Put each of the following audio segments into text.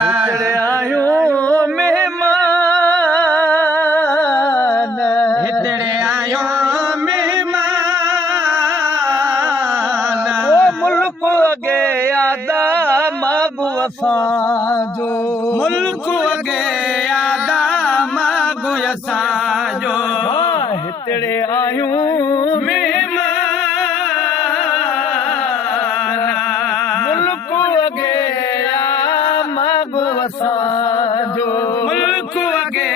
हितड़े आयो मेहमान हितड़े आयो मेहमान ओ मुल्क अगे आदा मागु असांजो मुल्क अगे आदा मागु असांजो हितड़े आयो मेहमान मुल्क अगे मागु असांजो मुल्क अगे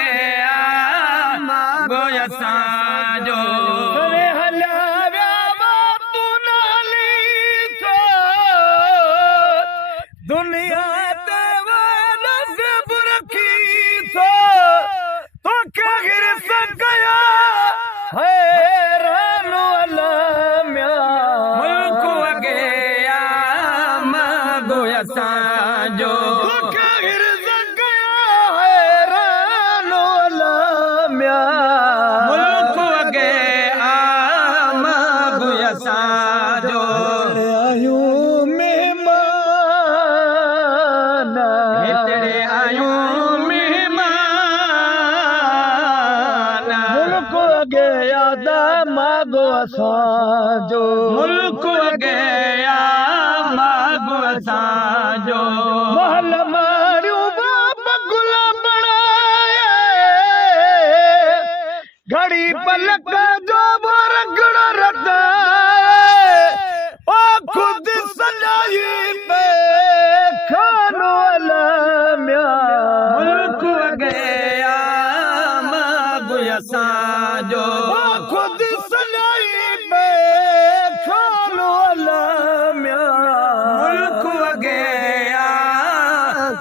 मागु असांजो अरे हलिया विया बापू नाली थो दुनिया ते नसीब रखी थो तोखे गिरस कया हैरान अलमिया मुल्क अगे मागु असांजो तोखे गिरस कया हैरान अलमिया मुल्क अगे मागु असांजो आयो मेहमान हितड़े आयो मेहमान मुल्क अगे आदा मागो असांजो मुल्क अगे मागु असांजो महल मारियो बाप गुला बनाए घड़ी पलक जो रगड़ रटाए ओ खुद सजाई पे खानो अलमिया मुल्क अगे मागु असांजो खुद सजाई पे खानो अलमिया मुल्क अगे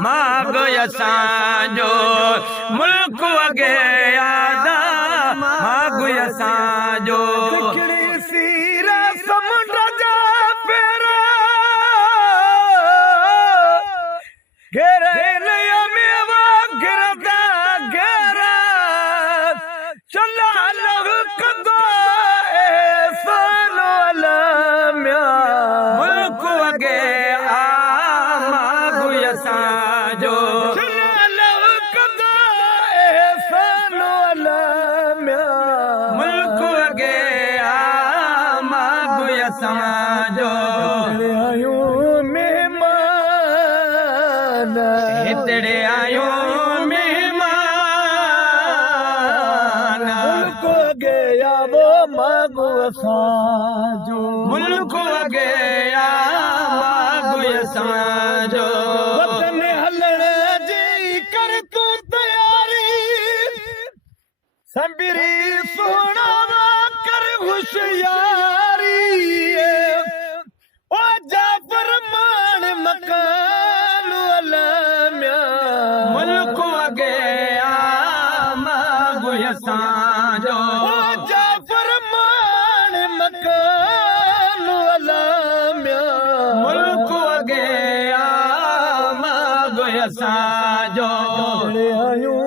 मागु असांजो मुल्क अगे आदा मागु असांजो हिकिड़ी सीर समुंड जा पेरा घेरे नया मेवा घिरदा घेरा चला लग कंदो एहसान अलमिया मुल्क अगे मागु असांजो चला लग कंदो एहसान अलमिया मुल्क अगे मागु असांजो आयो मेहमान हितड़े आयो मेहमान मुल्क अगे आवो मागो असांजो मुल्क अगे मागु असांजो वतन हलण जी कर तूं तयारी संबिरी सोना कर होशियारी ओ जाफर मान मकान अलमिया मुल्क अगे मागु असांजो ओ जाफर मान मकान अलमिया मुल्क अगे मागु असांजो आयो